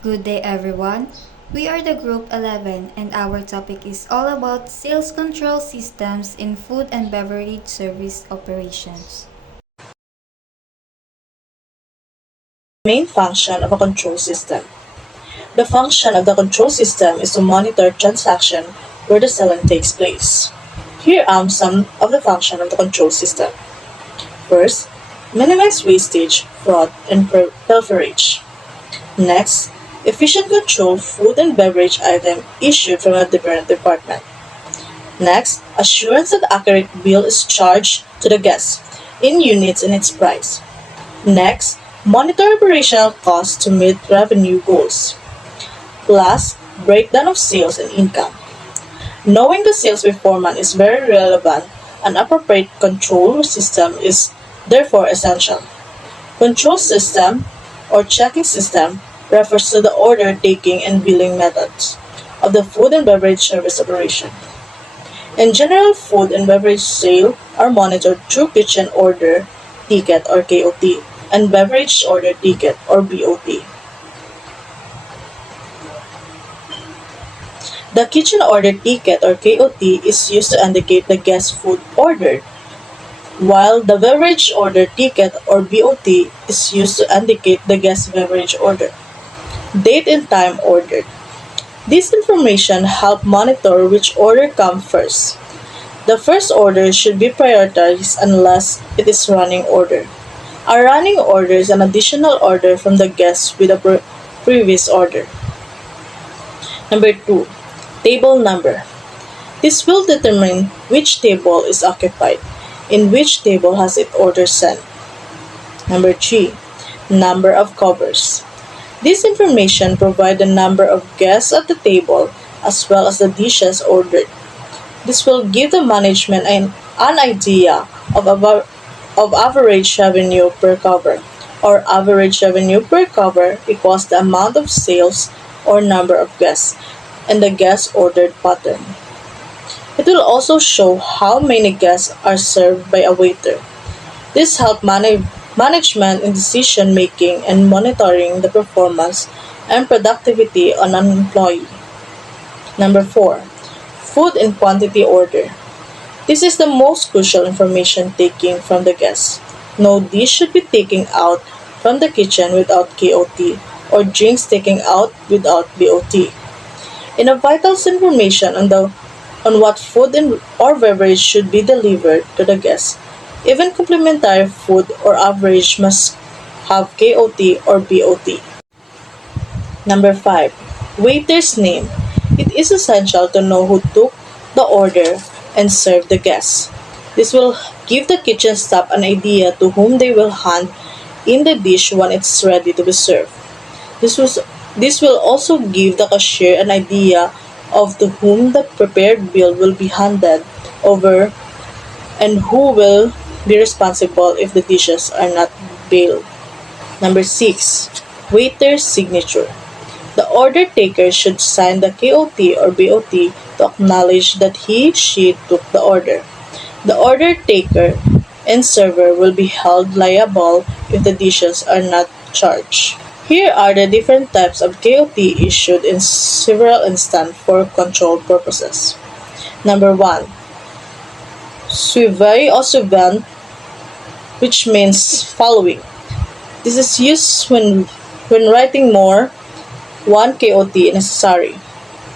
Good day, everyone. We are the Group 11, and our topic is all about sales control systems in food and beverage service operations. Main function of a control system. The function of the control system is to monitor transaction where the selling takes place. Here are some of the function of the control system. First, minimize wastage, fraud, and pilferage. Next, efficient control food and beverage item issued from a different department. Next, assurance that accurate bill is charged to the guest in units and its price. Next, monitor operational costs to meet revenue goals. Last, breakdown of sales and income. Knowing the sales performance is very relevant, an appropriate control system is therefore essential. Control system or checking system refers to the order taking and billing methods of the food and beverage service operation. In general, food and beverage sales are monitored through kitchen order ticket or KOT and beverage order ticket or BOT. The kitchen order ticket or KOT is used to indicate the guest food ordered, while the beverage order ticket or BOT is used to indicate the guest beverage order. Date and time ordered. This information help monitor which order comes first. The first order should be prioritized unless it is running order. A running order is an additional order from the guest with a previous order. Number 2. Table number. This will determine which table is occupied, in which table has its order sent. Number 3. Number of covers. This information provides the number of guests at the table as well as the dishes ordered. This will give the management an idea of average revenue per cover, or average revenue per cover equals the amount of sales or number of guests and the guest ordered pattern. It will also show how many guests are served by a waiter. This helps management in decision making and monitoring the performance and productivity on an employee. Number 4. Food and quantity order. This is the most crucial information taken from the guests. No dish should be taken out from the kitchen without KOT or drinks taken out without BOT. In a vital information on what food or beverage should be delivered to the guests. Even complimentary food or average must have KOT or BOT. Number 5. Waiter's name. It is essential to know who took the order and served the guests. This will give the kitchen staff an idea to whom they will hand in the dish when it's ready to be served. This will also give the cashier an idea of to whom the prepared bill will be handed over and who will be responsible if the dishes are not billed. Number 6. Waiter's signature. The order taker should sign the KOT or BOT to acknowledge that she took the order. The order taker and server will be held liable if the dishes are not charged. Here are the different types of KOT issued in several instances for control purposes. Number 1. Suivre or suivant, which means following. This is used when writing more one KOT necessary.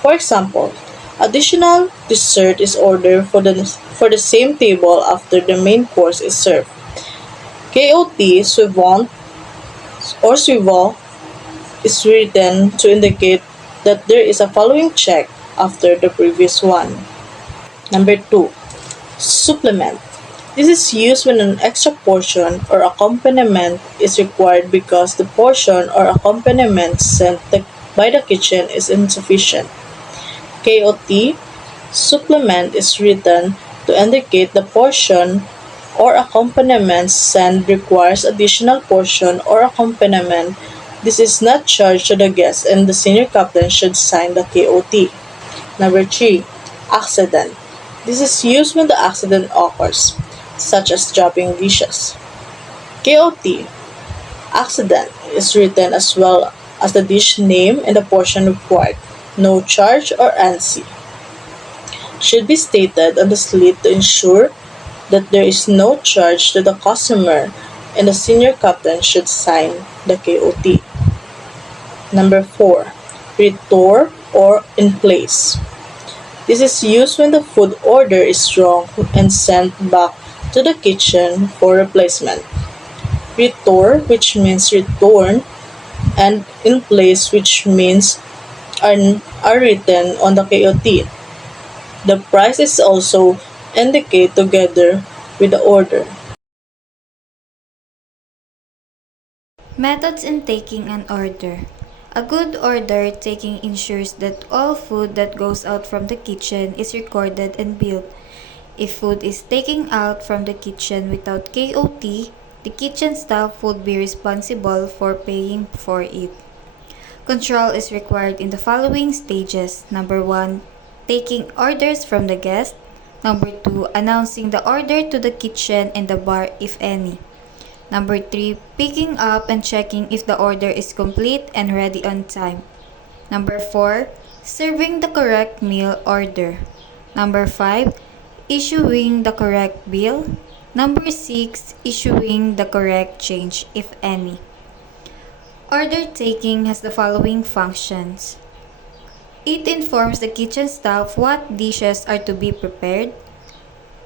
For example, additional dessert is ordered for the same table after the main course is served. KOT suivant or suivant is written to indicate that there is a following check after the previous one. Number 2. Supplement. This is used when an extra portion or accompaniment is required because the portion or accompaniment sent by the kitchen is insufficient. KOT supplement is written to indicate the portion or accompaniment sent requires additional portion or accompaniment. This is not charged to the guest and the senior captain should sign the KOT. Number 3. Accident. This is used when the accident occurs, such as dropping dishes. KOT accident is written as well as the dish name and the portion required. No charge or ANSI should be stated on the slip to ensure that there is no charge to the customer, and the senior captain should sign the KOT. Number 4. Retour or in place. This is used when the food order is wrong and sent back to the kitchen for replacement. Retour, which means return, and in place, which means are written on the KOT. The price is also indicated together with the order. Methods in taking an order. A good order taking ensures that all food that goes out from the kitchen is recorded and billed. If food is taken out from the kitchen without KOT, the kitchen staff would be responsible for paying for it. Control is required in the following stages. Number 1, taking orders from the guest. Number 2, announcing the order to the kitchen and the bar if any. Number 3, picking up and checking if the order is complete and ready on time. Number 4, serving the correct meal order. Number 5, issuing the correct bill. Number 6, issuing the correct change if any. Order taking has the following functions. It informs the kitchen staff what dishes are to be prepared.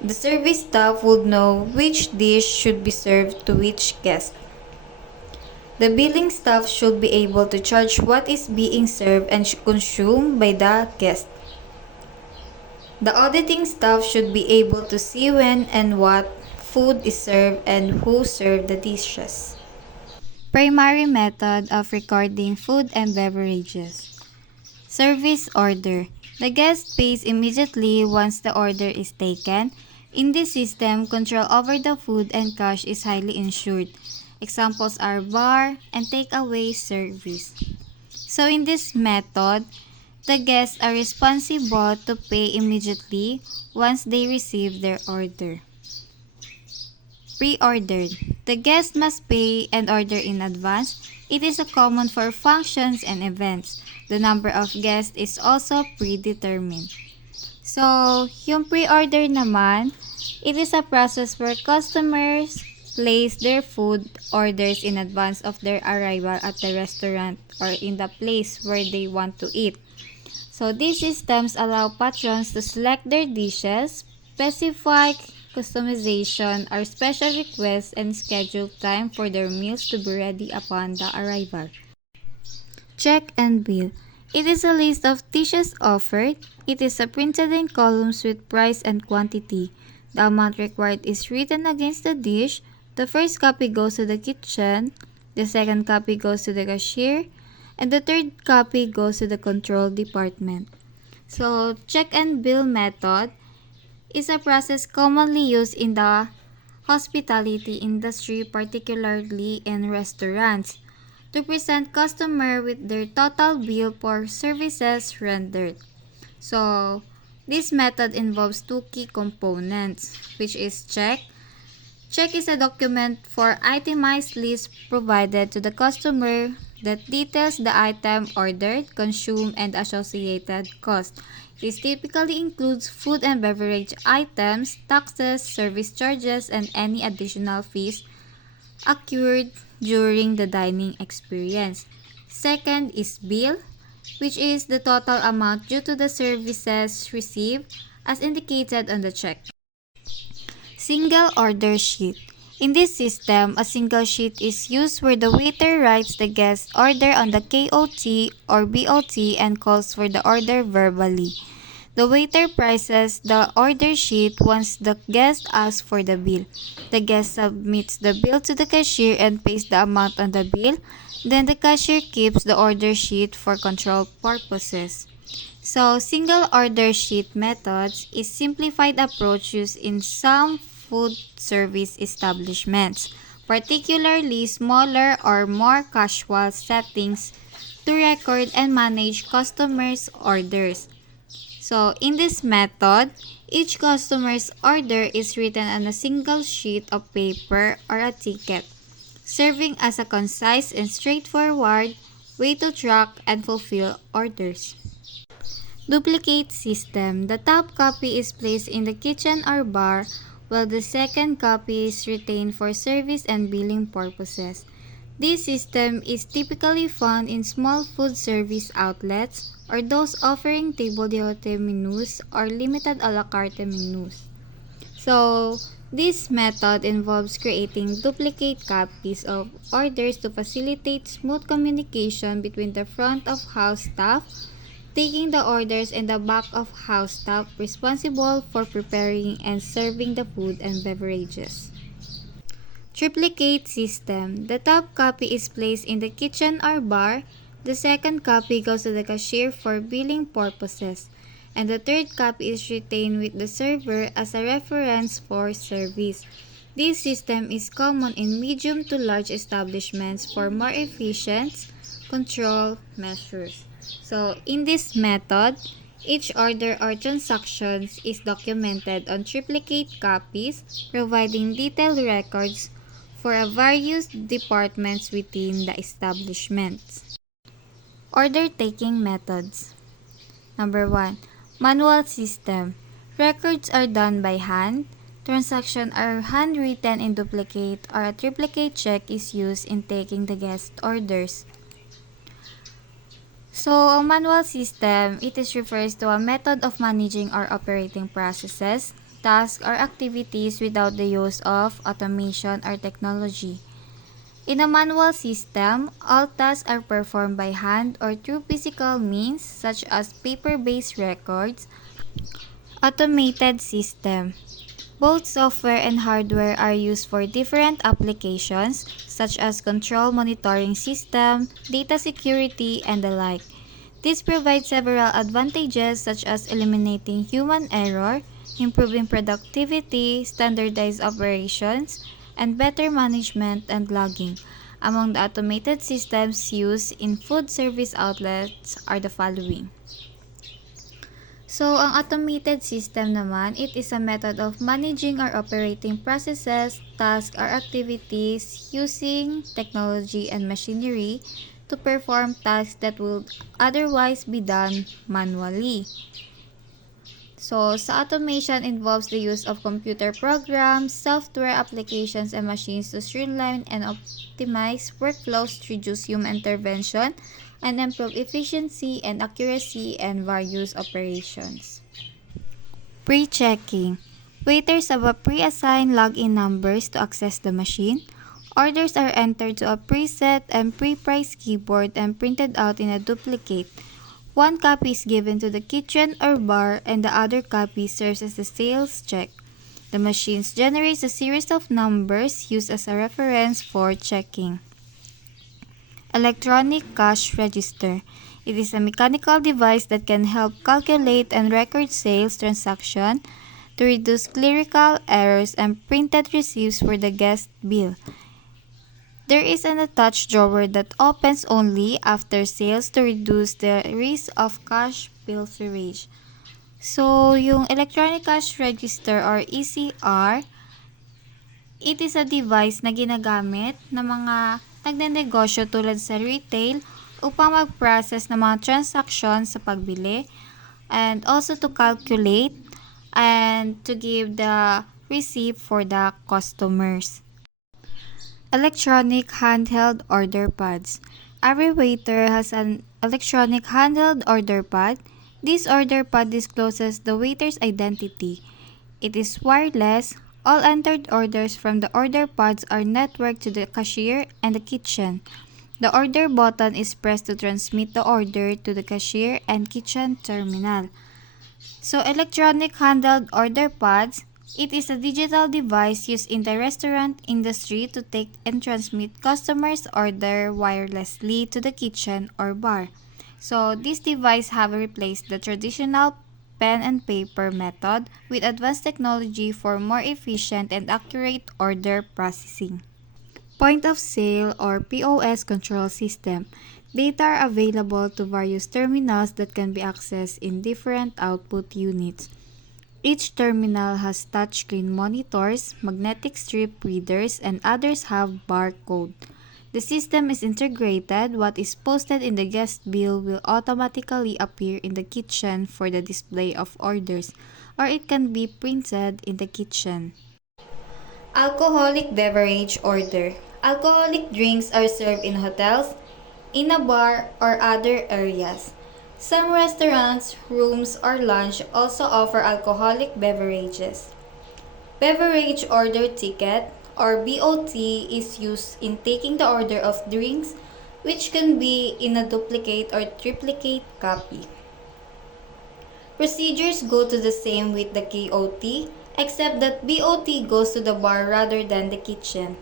The service staff would know which dish should be served to which guest. The billing staff should be able to charge what is being served and consumed by the guest. The auditing staff should be able to see when and what food is served and who served the dishes. Primary method of recording food and beverages. Service order. The guest pays immediately once the order is taken. In this system, control over the food and cash is highly ensured. Examples are bar and takeaway service. So in this method, the guests are responsible to pay immediately once they receive their order. Pre-ordered. The guest must pay and order in advance. It is a common for functions and events. The number of guests is also predetermined. So, yung pre-order naman, it is a process where customers place their food orders in advance of their arrival at the restaurant or in the place where they want to eat. So, these systems allow patrons to select their dishes, specify customization or special requests, and schedule time for their meals to be ready upon the arrival. Check and bill. It is a list of dishes offered. It is printed in columns with price and quantity. The amount required is written against the dish. The first copy goes to the kitchen, the second copy goes to the cashier, and the third copy goes to the control department. So, check and bill method is a process commonly used in the hospitality industry, particularly in restaurants, to present customer with their total bill for services rendered. So, this method involves two key components, which is check. Check is a document for itemized list provided to the customer that details the item ordered, consumed, and associated cost. This typically includes food and beverage items, taxes, service charges, and any additional fees accrued during the dining experience. Second is bill, which is the total amount due to the services received as indicated on the check. Single order sheet. In this system, a single sheet is used where the waiter writes the guest order on the KOT or BOT and calls for the order verbally. The waiter prices the order sheet once the guest asks for the bill. The guest submits the bill to the cashier and pays the amount on the bill. Then the cashier keeps the order sheet for control purposes. So, single order sheet methods is simplified approach used in some food service establishments, particularly smaller or more casual settings, to record and manage customers' orders. So, in this method, each customer's order is written on a single sheet of paper or a ticket, serving as a concise and straightforward way to track and fulfill orders. Duplicate system. The top copy is placed in the kitchen or bar, while the second copy is retained for service and billing purposes. This system is typically found in small food service outlets or those offering table d'hote menus or limited a la carte menus. So, this method involves creating duplicate copies of orders to facilitate smooth communication between the front of house staff taking the orders and the back of house staff responsible for preparing and serving the food and beverages. Triplicate system. The top copy is placed in the kitchen or bar, the second copy goes to the cashier for billing purposes, and the third copy is retained with the server as a reference for service. This system is common in medium to large establishments for more efficient control measures. So, in this method, each order or transactions is documented on triplicate copies, providing detailed records for various departments within the establishment. Order taking methods. Number 1. Manual system. Records are done by hand. Transactions are handwritten in duplicate or a triplicate check is used in taking the guest orders. So, a manual system, it is refers to a method of managing or operating processes, tasks, or activities without the use of automation or technology. In a manual system, all tasks are performed by hand or through physical means such as paper-based records. Automated system. Both software and hardware are used for different applications such as control monitoring system, data security, and the like. This provides several advantages such as eliminating human error, improving productivity, standardized operations, and better management and logging. Among the automated systems used in food service outlets are the following. So, ang automated system naman, it is a method of managing or operating processes, tasks, or activities using technology and machinery to perform tasks that would otherwise be done manually. So, sa automation involves the use of computer programs, software applications, and machines to streamline and optimize workflows to reduce human intervention and improve efficiency and accuracy in various operations. Pre-checking. Waiters have a pre-assigned login numbers to access the machine. Orders are entered to a preset and pre-priced keyboard and printed out in a duplicate. One copy is given to the kitchen or bar and the other copy serves as the sales check. The machine generates a series of numbers used as a reference for checking. Electronic cash register. It is a mechanical device that can help calculate and record sales transactions to reduce clerical errors and printed receipts for the guest bill. There is an attached drawer that opens only after sales to reduce the risk of cash pilferage. So, yung electronic cash register or ECR, it is a device na ginagamit ng mga nagnenegosyo tulad sa retail upang mag-process ng mga transactions sa pagbili and also to calculate and to give the receipt for the customers. Electronic handheld order pads. Every waiter has an electronic handheld order pad. This order pad discloses the waiter's identity. It is wireless. All entered orders from the order pads are networked to the cashier and the kitchen. The order button is pressed to transmit the order to the cashier and kitchen terminal. So, electronic handheld order pads, it is a digital device used in the restaurant industry to take and transmit customers' order wirelessly to the kitchen or bar. So, this device have replaced the traditional pen and paper method with advanced technology for more efficient and accurate order processing. Point of sale or POS control system. Data are available to various terminals that can be accessed in different output units. Each terminal has touchscreen monitors, magnetic strip readers, and others have barcode. The system is integrated. What is posted in the guest bill will automatically appear in the kitchen for the display of orders, or it can be printed in the kitchen. Alcoholic beverage order. Alcoholic drinks are served in hotels, in a bar, or other areas. Some restaurants, rooms, or lounge also offer alcoholic beverages. Beverage order ticket or BOT is used in taking the order of drinks, which can be in a duplicate or triplicate copy. Procedures go to the same with the KOT, except that BOT goes to the bar rather than the kitchen.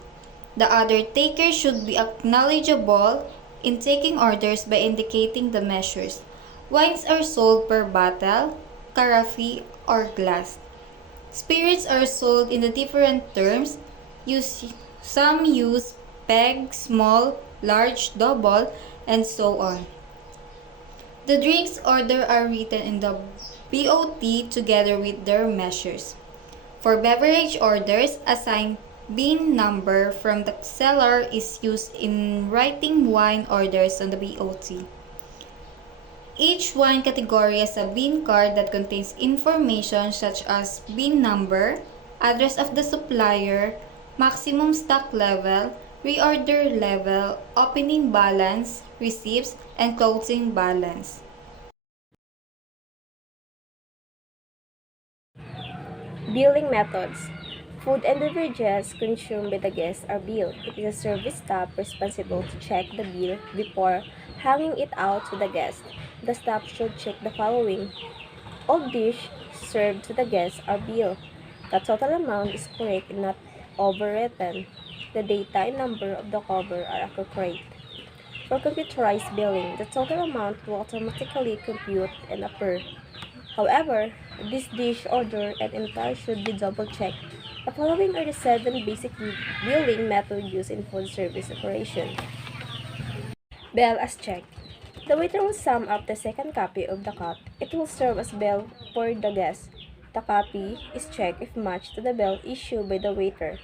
The other taker should be acknowledgeable in taking orders by indicating the measures. Wines are sold per bottle, carafe, or glass. Spirits are sold in the different terms. Some use peg, small, large, double, and so on. The drinks order are written in the BOT together with their measures. For beverage orders, a signed bin number from the seller is used in writing wine orders on the BOT. Each wine category has a bin card that contains information such as bin number, address of the supplier, maximum stock level, reorder level, opening balance, receipts, and closing balance. Billing methods. Food and beverages consumed by the guests are billed. It is a service staff responsible to check the bill before hanging it out to the guest. The staff should check the following. All dishes served to the guests are billed. The total amount is correct and not overwritten. The data and number of the cover are accurate. For computerized billing, the total amount will automatically compute and appear. However, this dish order and entire should be double-checked. The following are the 7 basic billing methods used in food service operation. Bell as check. The waiter will sum up the second copy of the cup. It will serve as bell for the guest. The copy is checked if matched to the bell issued by the waiter.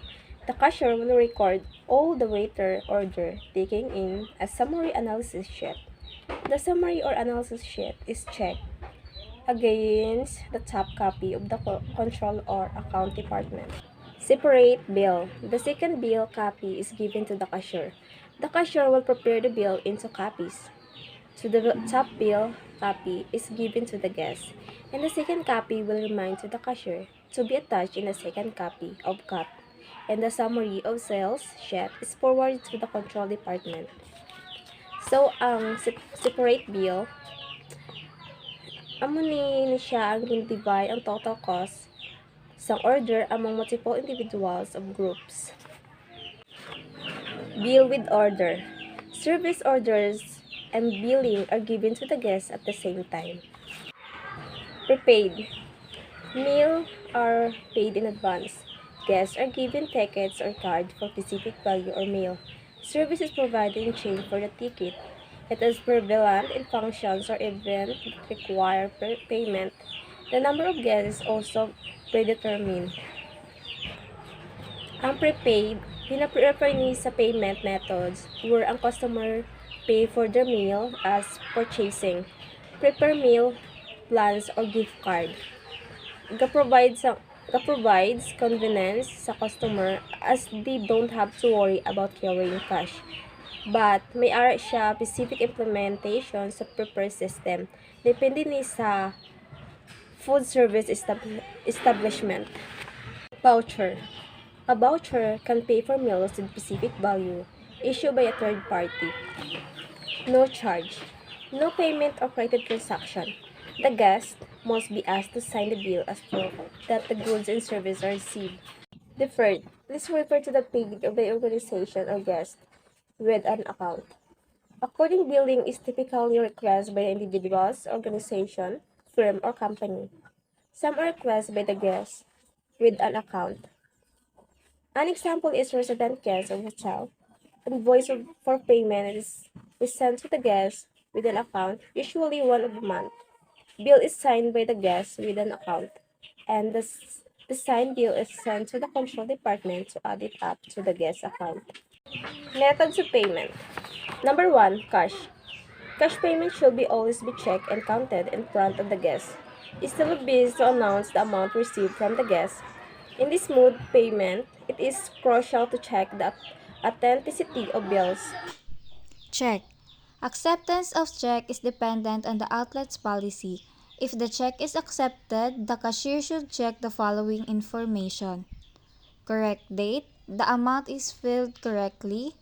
The cashier will record all the waiter order, taking in a summary analysis sheet. The summary or analysis sheet is checked against the top copy of the control or account department. Separate bill. The second bill copy is given to the cashier. The cashier will prepare the bill into copies. So the top bill copy is given to the guest, and the second copy will remind to the cashier to be attached in the second copy of cut, and the summary of sales sheet is forwarded to the control department. So, ang separate bill, amo ni siya ang divide ang total cost sa order among multiple individuals of groups. Bill with order. Service orders and billing are given to the guests at the same time. Prepaid. Meal are paid in advance. Guests are given tickets or cards for specific value or meal. Service is provided in change for the ticket. It is prevalent in functions or events that require payment. The number of guests is also predetermined. Ang prepaid, pinaprefer ni sa payment methods where ang customer pay for their meal as purchasing, prepare meal plans or gift card. Ga-provides convenience sa customer as they don't have to worry about carrying cash. But may ara siya specific implementation sa prepare system. Depende ni sa food service establishment. Voucher. A voucher can pay for meals with specific value issued by a third party. No charge. No payment or credit transaction. The guest must be asked to sign the bill as proof that the goods and services are received. Deferred. Please refer to the page of the organization or guest with an account. According billing is typically requested by the individual's organization, firm, or company. Some are requested by the guest with an account. An example is resident guest of hotel. Invoice for payment is sent to the guest with an account, usually one of the month. Bill is signed by the guest with an account, and the signed bill is sent to the control department to add it up to the guest account. Methods of payment. Number 1, cash. Cash payment should be always be checked and counted in front of the guest. Instead of bills to announce the amount received from the guest. In this smooth payment, it is crucial to check the authenticity of bills. Check. Acceptance of check is dependent on the outlet's policy. If the check is accepted, the cashier should check the following information: correct date, the amount is filled correctly,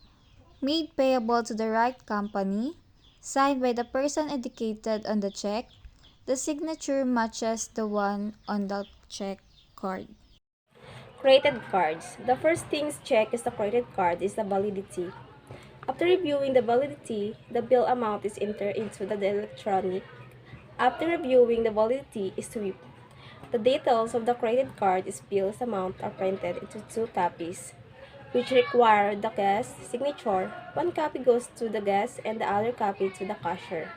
made payable to the right company, signed by the person indicated on the check, the signature matches the one on the check card. Created cards. The first things checked is the created card is the validity. After reviewing the validity, the bill amount is entered into the electronic. After reviewing the validity is sweep. The details of the credit card is bill's amount are printed into 2 copies, which require the guest signature. 1 copy goes to the guest and the other copy to the cashier.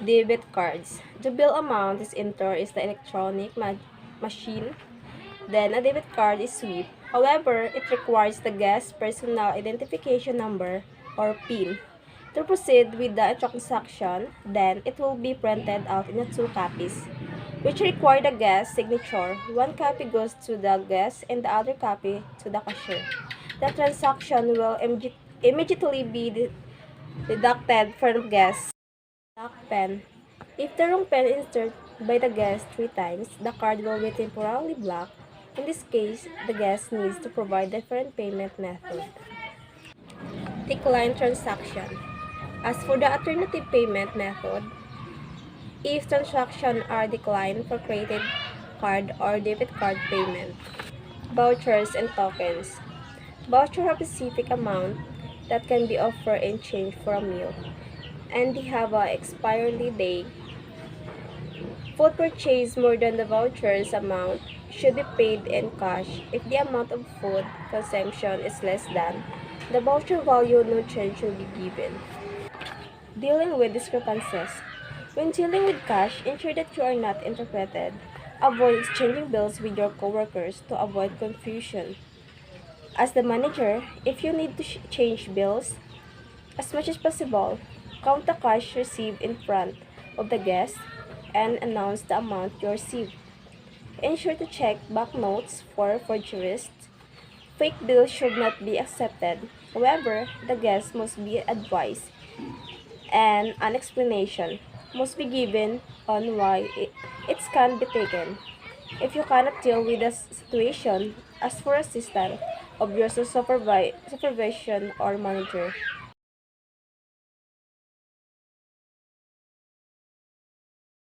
Debit cards. The bill amount is entered is the electronic machine. Then a debit card is sweep. However, it requires the guest's personal identification number or PIN. To proceed with the transaction, then it will be printed out in 2 copies, which require the guest signature. 1 copy goes to the guest and the other copy to the cashier. The transaction will immediately be deducted from guest's black pen. If the wrong pen is entered by the guest 3 times, the card will be temporarily blocked. In this case, the guest needs to provide different payment method. Decline transaction. As for the alternative payment method, if transactions are declined for credit card or debit card payment. Vouchers and tokens. Vouchers have a specific amount that can be offered in exchange for a meal, and they have a expiry date. Food purchase more than the voucher's amount should be paid in cash. If the amount of food consumption is less than the voucher value, no change should be given. Dealing with discrepancies. When dealing with cash, ensure that you are not interpreted. Avoid exchanging bills with your coworkers to avoid confusion. As the manager, if you need to change bills, as much as possible, count the cash received in front of the guest and announce the amount you received. Ensure to check banknotes for forgeries. Fake bills should not be accepted. However, the guest must be advised and an explanation must be given on why it can be taken. If you cannot deal with the situation, ask for assistance of your supervision or manager.